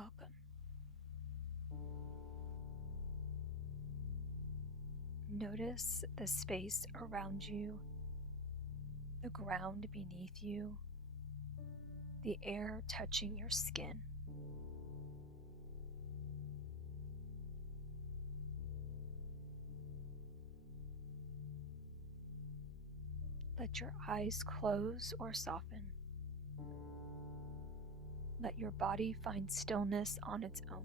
Welcome. Notice the space around you, the ground beneath you, the air touching your skin. Let your eyes close or soften. Let your body find stillness on its own.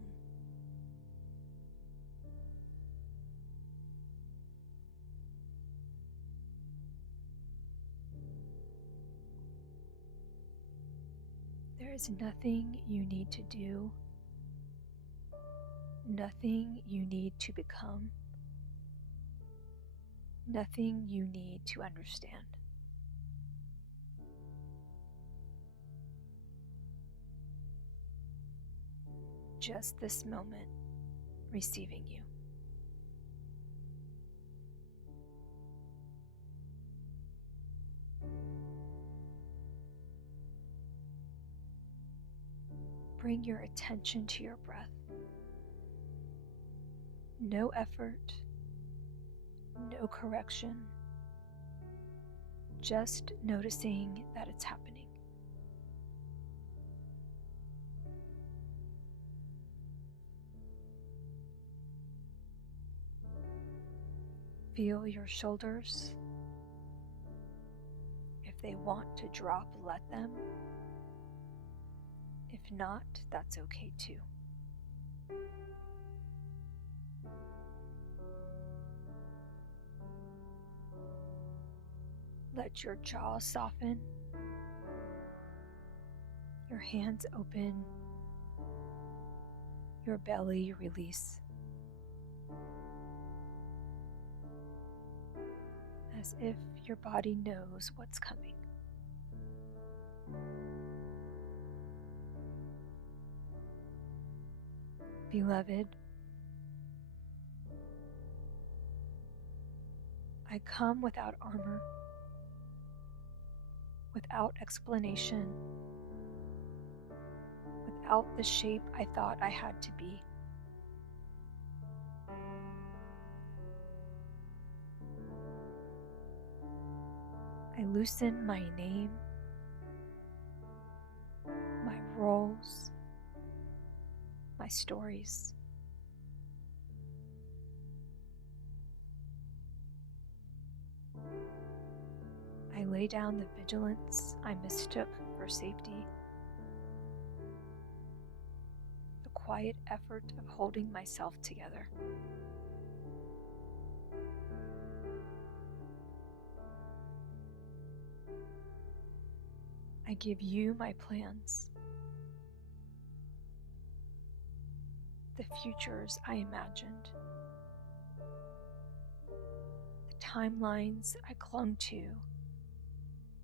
There is nothing you need to do, nothing you need to become, nothing you need to understand. Just this moment receiving you. Bring your attention to your breath. No effort, no correction, just noticing that it's happening. Feel your shoulders. If they want to drop, let them. If not, that's okay too. Let your jaw soften, your hands open, your belly release. As if your body knows what's coming. Beloved, I come without armor, without explanation, without the shape I thought I had to be. I loosen my name, my roles, my stories. I lay down the vigilance I mistook for safety, the quiet effort of holding myself together. I give you my plans, the futures I imagined, the timelines I clung to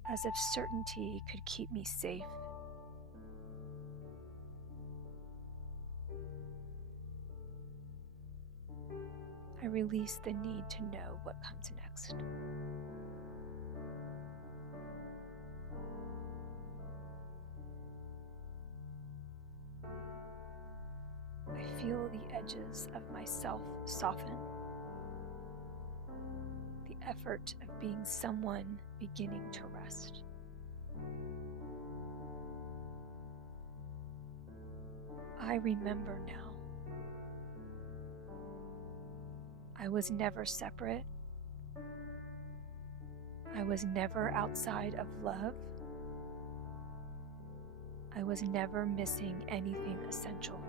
as if certainty could keep me safe. I release the need to know what comes next. I feel the edges of myself soften, the effort of being someone beginning to rest. I remember now. I was never separate. I was never outside of love. I was never missing anything essential.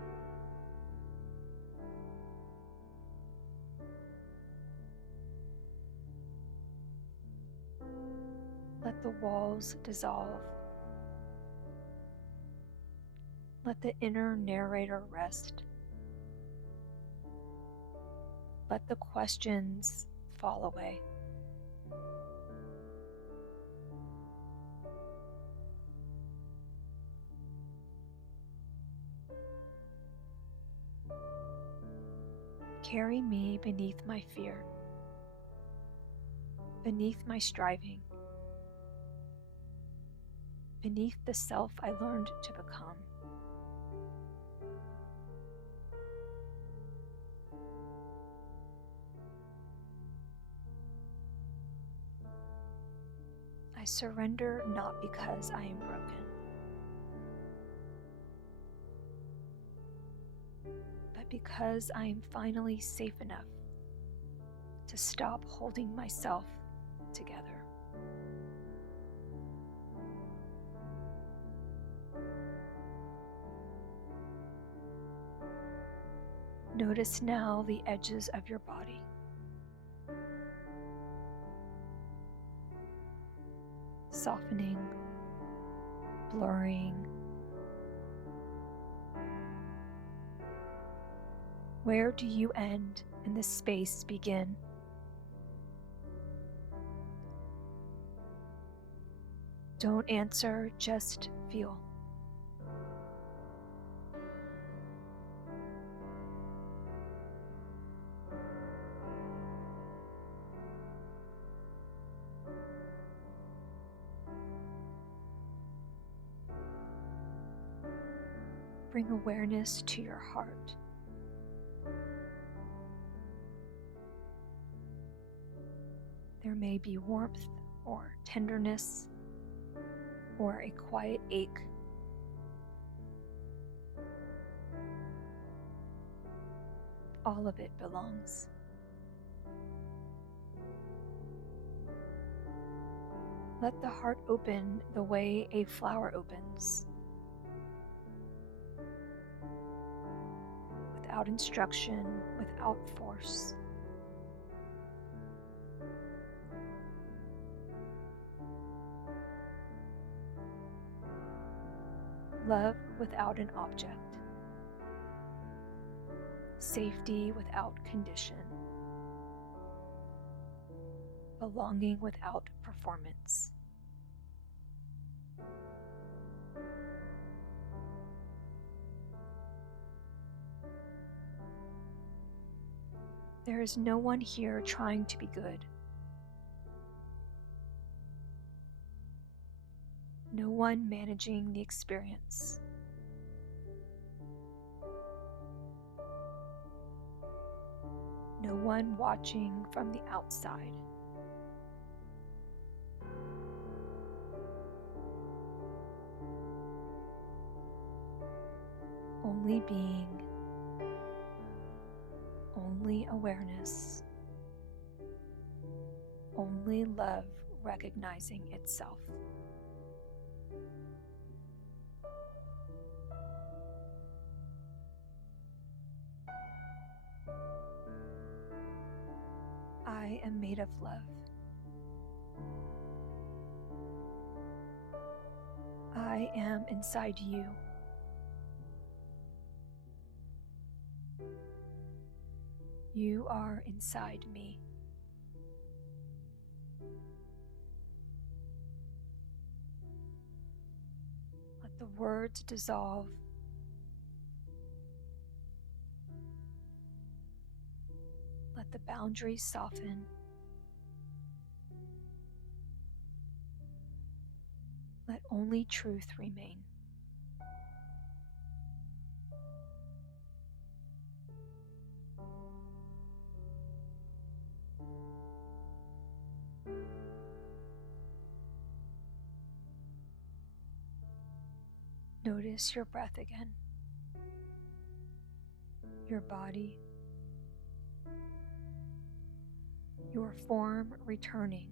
Let the walls dissolve. Let the inner narrator rest. Let the questions fall away. Carry me beneath my fear, beneath my striving, beneath the self I learned to become. I surrender not because I am broken, but because I am finally safe enough to stop holding myself together. Notice now the edges of your body. Softening, blurring. Where do you end and the space begin? Don't answer, just feel. Bring awareness to your heart. There may be warmth or tenderness or a quiet ache. All of it belongs. Let the heart open the way a flower opens, without instruction, without force. Love without an object. Safety without condition. Belonging without performance. There is no one here trying to be good. No one managing the experience. No one watching from the outside. Only being, only awareness, only love recognizing itself. I am made of love. I am inside you. You are inside me. Let the words dissolve. Let the boundaries soften. Let only truth remain. Notice your breath again, your body, your form returning,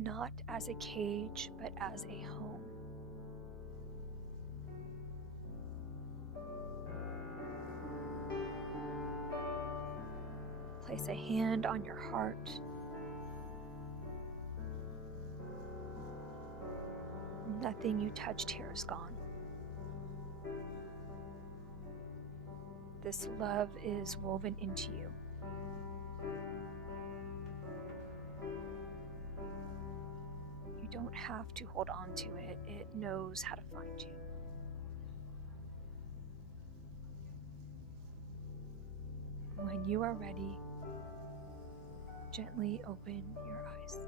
not as a cage, but as a home. Place a hand on your heart. Nothing you touched here is gone. This love is woven into you. You don't have to hold on to it. It knows how to find you. When you are ready, gently open your eyes.